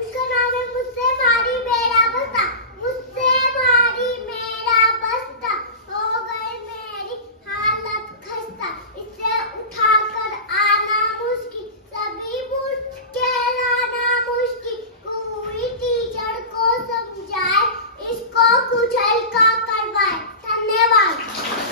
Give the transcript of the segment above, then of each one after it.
उसका नाम है मुझसे भारी मेरा बस्ता, मुझसे भारी मेरा बस्ता, हो गई मेरी हालत खस्ता, इसे उठाकर आना मुश्किल, सभी पूछ के लाना मुश्किल, कोई टीचर को समझाए, इसको कुछ हल्का करवाए। धन्यवाद।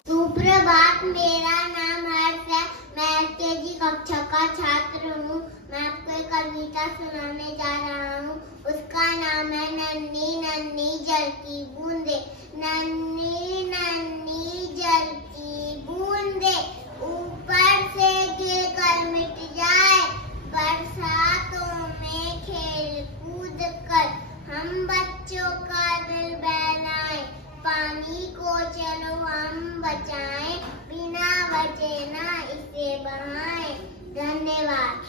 सुप्रभात, मेरा नाम हर्ष है, मैं LKG कक्षा का छात्र हूँ। मैं आपको एक कविता सुनाने जा रहा हूँ। उसका नाम है नन्ही नन्ही जल की बूंदे। नन्ही नन्ही जल की बूंदे ऊपर से गिरकर मिट जाए, बरसातों में खेल कूद कर हम बच्चों का दिल बहलाए, पानी को चलो हम बचाएं, बिना बचे ना इसे बहाएं। धन्यवाद।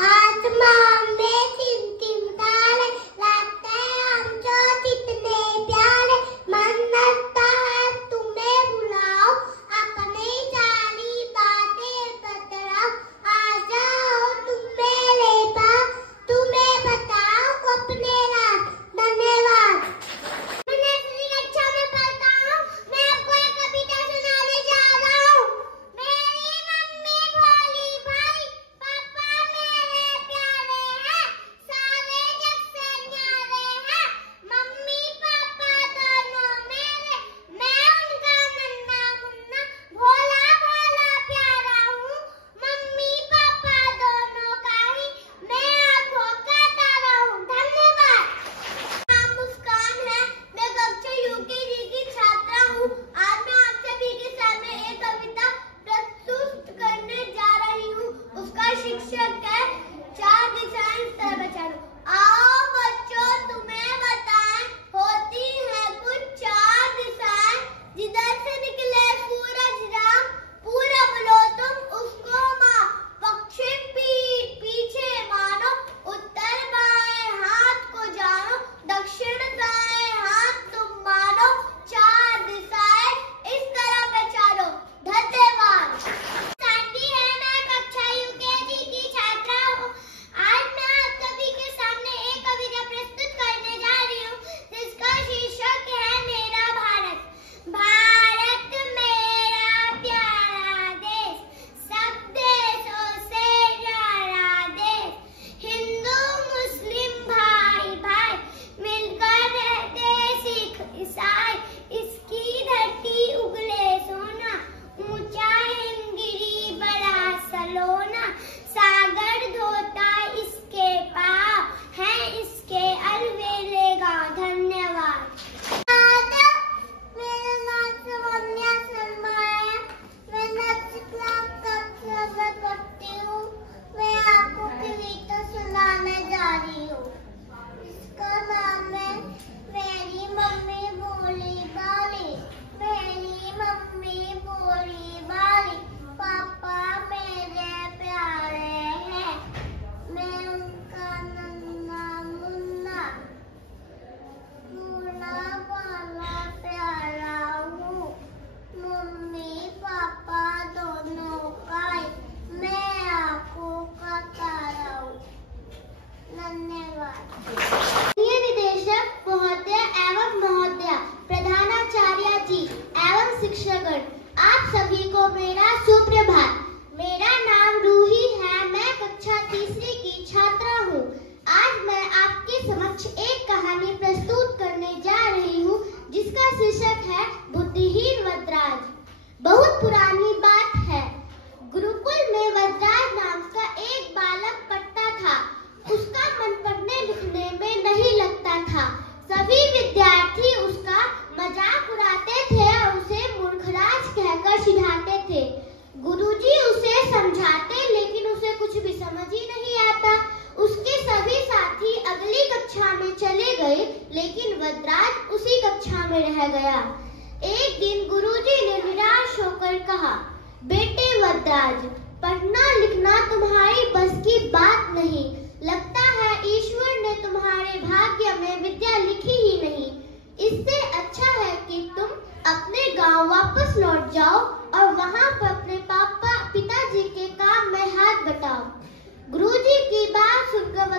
आसमान में टिमटिम तारे लगते हमको कितने प्यारे, मन करता है तुम्हें बुलाओ, अपनी सारी बातें बतलाओ, आ जाओ तुम मेरे पास, तुम्हें बताओ अपने राज। धन्यवाद। मैं नर्सरी कक्षा में पढ़ता हूँ। मैं आपको एक कविता सुनाने जा रहा हूँ। मेरी मम्मी भोली भाली, पापा मेरे प्यारे हैं, सारे जग से न्यारे हैं, मम्मी पापा दोनों मेरे, मैं उनका नन्हा मुन्ना भोला भोला प्यारा हूँ, मम्मी पापा दोनों का ही मैं आँखों का तारा हूँ। धन्यवाद। नाम मुस्कान है, मैं कक्षा UKG की छात्रा हूँ। आज मैं आप सभी के सामने एक कविता प्रस्तुत करने जा रही हूँ। उसका शीर्षक है चार दिशाएं सर बचाओ। आओ बच्चों तुम्हें बताएं, होती है कुछ चार दिशाएं, जिधर से निकले सूरज राम, पूरब लो तुम उसको माँ, पश्चिम पीछे मानो, उत्तर बाएं हाथ को जानो, दक्षिण दाएं हाथ तुम मानो, चार दिशाएं इस तरह पहचानो। धन्यवाद। शांति है, मैं कक्षा UKG की छात्रा हूँ। आज मैं आप सभी के सामने एक कविता प्रस्तुत करने जा रही हूँ, जिसका शीर्षक है मेरा भारत। भारत मेरा प्यारा देश, सब देशों से न्यारा देश, हिंदू मुस्लिम भाई भाई मिलकर रहते सिख ईसाई, इसकी धरती उगले सोना, ऊंचा हिमगिरी बड़ा सलोना, सागर धोता इसके पाप, है इसके अलवेले गाँव। धन्यवाद। मेरा नाम सुमन्या शर्मा है, मैं नर्सरी क्लास कक्षा में पढ़ती हूँ। मैं आपको कविता सुनाने जा रही हूँ। इसका नाम है मेरी मम्मी भोली भाली। मेरी मम्मी भोली भाली, पापा मेरे प्यारे हैं, मैं उनका नन्हा मुन्ना भोला भाला प्यारा हूँ, मम्मी पापा दोनों का ही मैं आँखों का तारा हूँ। धन्यवाद। निदेशक महोदय एवं महोदया, प्रधानाचार्य जी एवं शिक्षकगण, आप सभी को मेरा सुप्रभात। मेरा नाम रूही है, मैं कक्षा तीसरी की छात्रा हूँ। आज मैं आपके समक्ष एक कहानी प्रस्तुत करने जा रही हूँ, जिसका शीर्षक है बुद्धिहीन वज्राज। बहुत पुरानी बात है, गुरुकुल में वज्राज नाम का एक बालक पढ़ता था। उसका मन पढ़ने लिखने में नहीं लगता था। सभी विद्यार्थी उसका मजाक उड़ाते थे और उसे मूर्खराज कहकर चिढ़ाते थे। गुरुजी उसे समझाते, लेकिन उसे कुछ भी समझ ही नहीं आता। उसके सभी साथी अगली कक्षा में चले गए, लेकिन वज्राज उसी कक्षा में रह गया। एक दिन गुरुजी ने निराश होकर कहा, बेटे वज्राज, पढ़ना लिखना तुम्हारी बस की बात नहीं। लगता है ईश्वर ने तुम्हारे भाग्य में विद्या लिखी ही नहीं। इससे अच्छा है कि तुम अपने गांव वापस लौट जाओ और वहां पर अपने पिताजी के काम में हाथ बटाओ। गुरुजी की बात सुनकर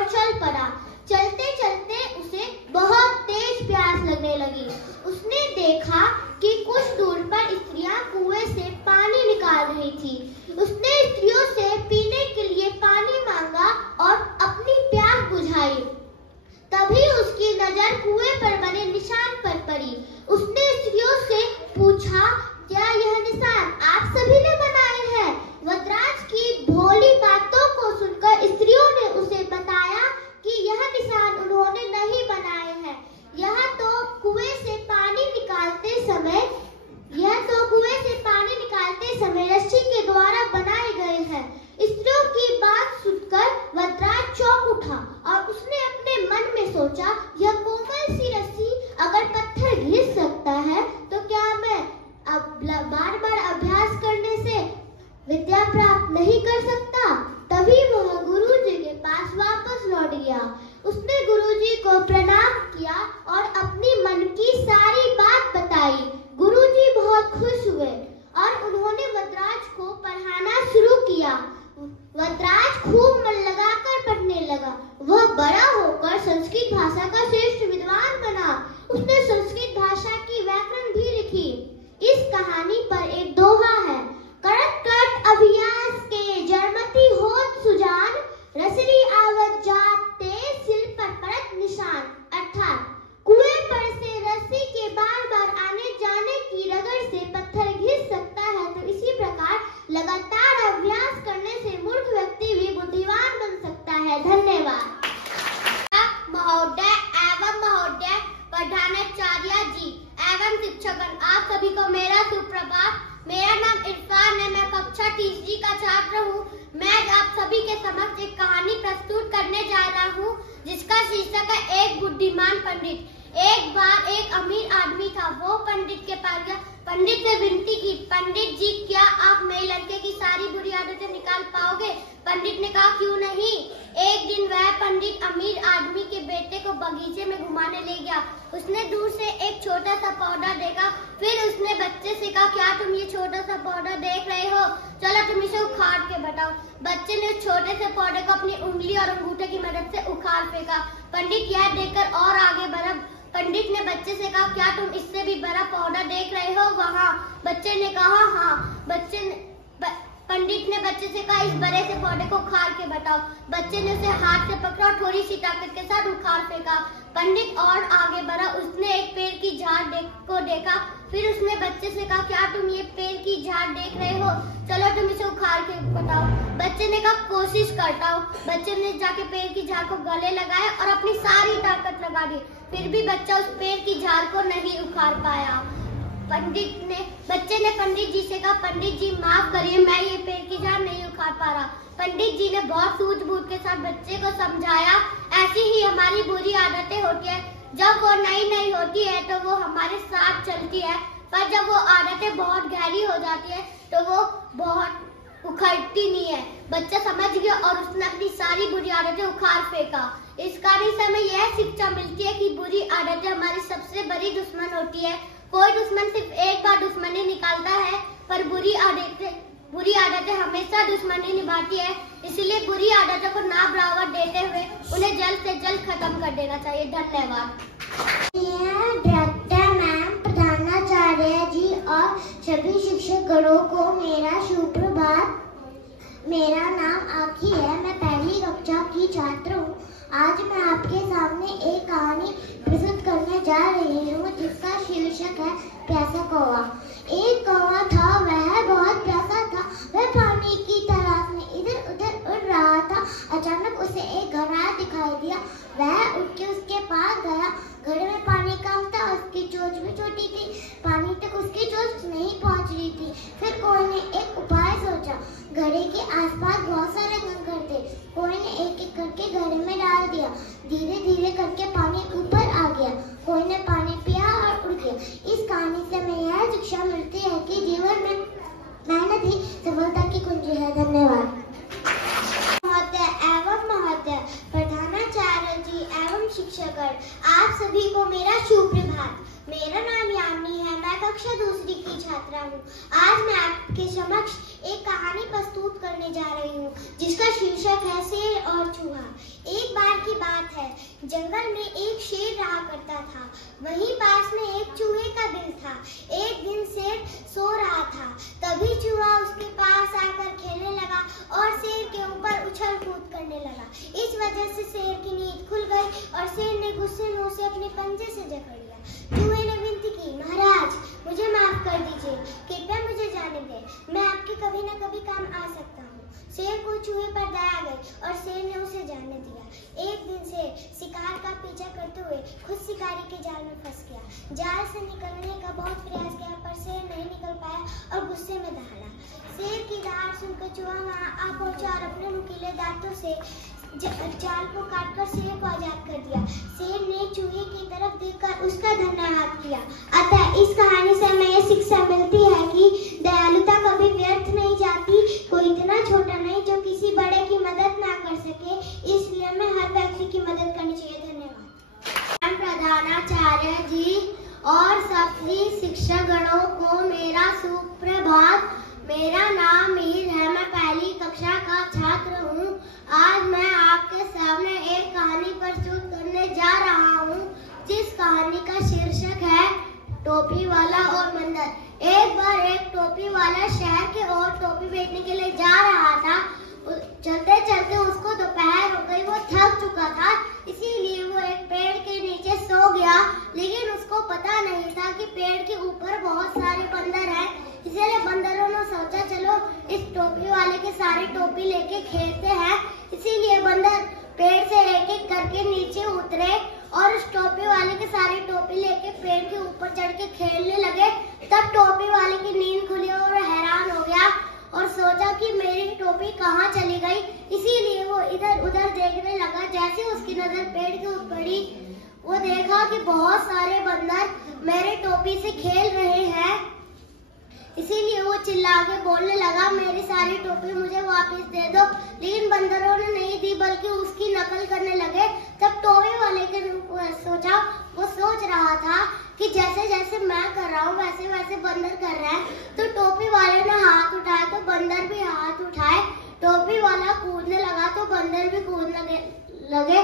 ओर चल पड़ा। चलते चलते उसे बहुत तेज प्यास लगने लगी। उसने देखा कि कुछ दूर पर स्त्रियां कुएं से पानी निकाल रही थी। उसने स्त्रियों से पीने के लिए पानी मांगा और अपनी प्यास बुझाई। तभी उसकी नजर कुएं पर बने निशान पर पड़ी। उसने स्त्रियों से पूछा, क्या यह निशान आप सभी ने बनाए हैं? वदराज की भोली बातों को सुनकर स्त्रियों ने उसे बताया कि यह निशान उन्होंने नहीं बनाए हैं। यह तो कुएं से पानी निकालते समय रस्सी के द्वारा बनाए गए हैं। स्त्रियों की बात सुनकर वदराज चौंक उठा और उसने अपने मन में सोचा, यह कोमल सी रस्सी अगर पत्थर घिस सकता है तो क्या मैं बार बार अभ्यास करने से विद्या प्राप्त नहीं कर सकता? तभी वह गुरुजी के पास वापस लौट गया। उसने गुरुजी को प्रणाम किया और अपनी मन की सारी बात बताई। गुरुजी बहुत खुश हुए और उन्होंने वदराज को पढ़ाना शुरू किया। वदराज खूब मन लगाकर पढ़ने लगा। वह बड़ा होकर संस्कृत भाषा का श्रेष्ठ विद्वान बना। उसने संस्कृत भाषा की व्याकरण भी लिखी। इस कहानी पर एक दोहा है, करत करत अभ्यास के जड़मति होत सुजान, रसरी आवत जाते सिर पर परत निशान। अर्थात कुएं पर से रस्सी के बार बार आने जाने की रगड़ से पत्थर घिस सकता है, तो इसी प्रकार लगातार अभ्यास करने से मूर्ख व्यक्ति भी बुद्धिमान बन सकता है। धन्यवाद। महोदय एवं महोदय प्रधानाचार्य जी एवं शिक्षकगण, आप सभी को मेरा सुप्रभात। मेरा नाम इरफान है। मैं कक्षा तीसरी का छात्र हूँ। मैं आप सभी के समक्ष एक कहानी प्रस्तुत करने जा रहा हूँ जिसका शीर्षक है एक बुद्धिमान पंडित। एक बार एक अमीर आदमी था। वो पंडित के पास गया। पंडित से विनती की, पंडित जी क्या आप मेरे लड़के की सारी बुरी आदतें निकाल पाओगे? पंडित ने कहा, क्यों नहीं। एक दिन वह पंडित अमीर आदमी के बेटे को बगीचे में घुमाने ले गया। उसने दूर से एक छोटा सा पौधा देखा। फिर उसने बच्चे से कहा, क्या तुम ये छोटा सा पौधा देख रहे हो? चलो तुम इसे उखाड़ के बताओ। बच्चे ने उस छोटे से पौधे को अपनी उंगली और अंगूठे की मदद से उखाड़ फेंका। पंडित यह देखकर और आगे बढ़ा। पंडित ने बच्चे से कहा, क्या तुम इससे भी बड़ा पौधा देख रहे हो वहाँ? बच्चे ने कहा, हाँ। पंडित ने बच्चे से कहा, इस बड़े से पौधे को उखाड़ के बताओ। बच्चे ने उसे हाथ से पकड़ा और थोड़ी सी ताकत के साथ उखाड़ फेंका। पंडित और आगे बढ़ा। उसने एक पेड़ की झाड़ को देखा। फिर उसने बच्चे से कहा, क्या तुम ये पेड़ की झाड़ देख रहे हो? चलो तुम इसे उखाड़ के बताओ। बच्चे ने कहा, कोशिश करता हूँ। बच्चे ने जाके पेड़ की झाड़ को गले लगाया और अपनी सारी ताकत लगा दी। फिर भी बच्चा उस पेड़ की झाड़ को नहीं उखाड़ पाया। बच्चे ने पंडित जी से कहा, पंडित जी माफ करिए, मैं ये पेड़ की झाड़ नहीं उखाड़ पा रहा। पंडित जी ने बहुत सूझबूझ के साथ बच्चे को समझाया, ऐसी ही हमारी बुरी आदतें होती है। जब वो नई होती है तो वो हमारे साथ चलती है, पर जब वो आदतें बहुत गहरी हो जाती है तो वो बहुत उखड़ती नहीं है। बच्चा समझ गया और उसने अपनी सारी बुरी आदतें उखाड़ फेंका। इस कहानी से हमें यह शिक्षा मिलती है कि बुरी आदतें हमारी सबसे बड़ी दुश्मन होती है। कोई दुश्मन सिर्फ एक बार दुश्मनी निकालता है, पर बुरी आदतें हमेशा दुश्मनी निभाती है। इसलिए बुरी आदतों को ना बढ़ावा देते हुए उन्हें जल्द से जल्द खत्म कर देना चाहिए। धन्यवाद। डायरेक्टर मैम, प्रधानाचार्य जी और सभी शिक्षकगणों को मेरा सुप्रभात। मेरा नाम आखी है। मैं पहली कक्षा की छात्र हूँ। आज मैं आपके सामने एक कहानी प्रस्तुत करने जा रही हूँ जिसका शीर्षक है प्यासा कौवा। एक कौवा था, वह बहुत प्यासा था। वह पानी की तलाश में इधर उधर उड़ रहा था। अचानक उसे एक घड़ा दिखाई दिया। वह उठ के उसके पास गया। घड़े में पानी कम था, उसकी चोंच भी छोटी थी। पानी तक उसकी चोंच नहीं पहुँच रही थी। फिर कोई ने एक उपाय सोचा। घड़े के आसपास बहुत सारे कंकड़ थे। कोई ने एक एक करके घड़े में डाल दिया। धीरे धीरे करके पानी ऊपर आ गया। कोई ने पानी पिया और उड़ गया। इस कहानी से हमें यह शिक्षा मिलती है कि जीवन में मेहनत ही सफलता की कुंजी है। धन्यवाद। महोदय एवं महोदय, प्रधानाचार्य जी एवं शिक्षकगण, आप सभी को मेरा सुप्रभात। मेरा नाम नामनी है। मैं कक्षा दूसरी की छात्रा हूँ। आज मैं आपके समक्ष एक कहानी प्रस्तुत करने जा रही हूँ जिसका शीर्षक है शेर और चूहा। एक बार की बात है, जंगल में एक शेर रहा करता था। वहीं पास में एक चूहे का बिल था। एक दिन शेर सो रहा था, तभी चूहा उसके पास आकर खेलने लगा और शेर के ऊपर उछल कूद करने लगा। इस वजह से शेर की नींद खुल गई और शेर ने गुस्से में उसे अपने पंजे से जकड़ लिया। चूहे ने विनती की, महाराज मुझे माफ कर दीजिए, कृपया मुझे जाने दें, मैं आपके कभी न कभी काम आ सकता हूँ। शेर को चूहे पर दया आ गई और शेर ने उसे जाने दिया। एक दिन शेर शिकार का पीछा करते हुए खुद शिकारी के जाल में फंस गया। जाल से निकलने का बहुत प्रयास किया पर शेर नहीं निकल पाया और गुस्से में दहाड़ा। शेर की दहाड़ सुनकर चूहा वहां आ पहुंचा और अपने नुकीले दांतों से जाल को काटकर शेर को आजाद कर दिया। शेर ने चूहे की तरफ देखकर उसका धन्यवाद किया। अतः इस कहानी से हमें यह शिक्षा मिलती है कि दयालुता कभी व्यर्थ नहीं जाती। कोई इतना छोटा नहीं जो किसी बड़े की मदद ना कर सके, इसलिए हमें हर व्यक्ति की मदद करनी चाहिए। धन्यवाद। प्रधानाचार्य जी और सभी शिक्षकगणों को मेरा सुप्रभात। मेरा नाम मीर है, मैं पहली कक्षा का छात्र हूँ। आज मैं आपके सामने एक कहानी प्रस्तुत करने जा रहा हूँ जिस कहानी का शीर्षक है टोपी वाला और बंदर। एक बार एक टोपी वाला शहर के ओर टोपी बेचने के लिए जा रहा था। चलते चलते उसको दोपहर हो गई, वो थक चुका था, इसीलिए वो एक पेड़ के नीचे सो गया। लेकिन उसको पता नहीं था कि पेड़ के ऊपर बहुत सारे बंदर हैं। इसलिए बंदरों ने सोचा चलो इस टोपी वाले के सारे टोपी लेके खेलते हैं। इसीलिए बंदर पेड़ से एक एक करके नीचे उतरे और उस टोपी वाले के सारे टोपी लेके पेड़ के ऊपर चढ़ के खेलने लगे। तब टोपी वाले की नींद खुली और हैरान हो गया और सोचा कि मेरी टोपी कहाँ चली गई। इसीलिए वो इधर उधर देखने लगा। जैसे उसकी नजर पेड़ के ऊपर पड़ी, वो देखा कि बहुत सारे बंदर मेरे टोपी से खेल रहे हैं। इसीलिए वो चिल्ला के बोलने लगा, मेरी सारी टोपी मुझे वापस दे दो। लेकिन बंदरों ने नहीं दी बल्कि उसकी नकल करने लगे। तब टोपी वाले के वो सोच रहा था कि जैसे जैसे मैं कर रहा हूँ वैसे वैसे बंदर कर रहे हैं। तो टोपी वाले ने हाथ उठाया तो बंदर भी हाथ उठाए। टोपी वाला कूदने लगा तो बंदर भी कूदने लगे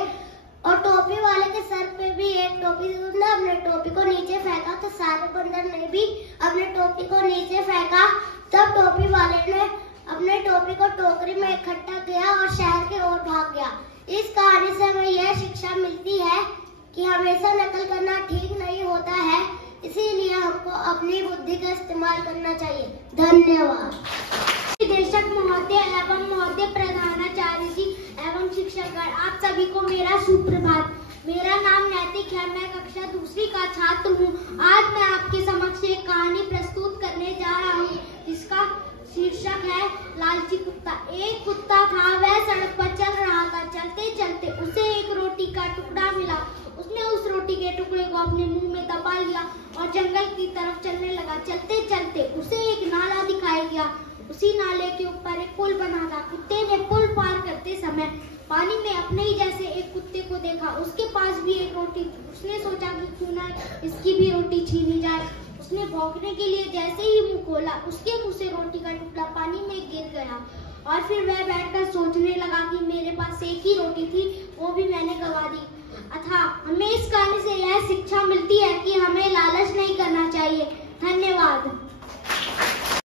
और टोपी वाले के सर पे भी एक टोपी थी। अपने टोपी को नीचे फेंका तो सारे बंदर ने भी अपने टोपी को नीचे फेंका। तब टोपी वाले ने अपने टोपी को टोकरी में इकट्ठा किया और शहर की ओर भाग गया। इस कहानी से हमें यह शिक्षा मिलती है कि हमेशा नकल करना ठीक नहीं होता है, इसीलिए हमको अपनी बुद्धि का इस्तेमाल करना चाहिए। धन्यवाद। निदेशक महोदय एवं महोदय प्रधानाचार्य जी एवं शिक्षकगण, आप सभी को मेरा सुप्रभात। मेरा नाम नैतिक है, मैं कक्षा दूसरी का छात्र हूँ। आज मैं आपके समक्ष एक कहानी प्रस्तुत करने जा रहा हूँ जिसका शीर्षक है लालची कुत्ता। एक कुत्ता था, वह सड़क पर चल रहा था। चलते चलते उसे एक रोटी का टुकड़ा मिला। उसने उस रोटी के टुकड़े को अपने मुंह में दबा लिया और जंगल की तरफ चलने लगा। चलते चलते उसे एक नाला दिखाई दिया। उसी नाले के ऊपर एक पुल बना था। कुत्ते ने पुल पार करते समय पानी में अपने ही जैसे एक कुत्ते को देखा। उसके पास भी एक रोटी थी। उसने सोचा कि क्यों ना इसकी भी रोटी छीनी जाए। उसने भौंकने के लिए जैसे ही मुंह खोला, उसके मुंह से रोटी का टुकड़ा पानी में गिर गया और फिर वह बैठकर सोचने लगा कि मेरे पास एक ही रोटी थी, वो भी मैंने गवा दी। अतः हमें इस कहानी से यह शिक्षा मिलती है कि हमें लालच नहीं करना चाहिए। धन्यवाद।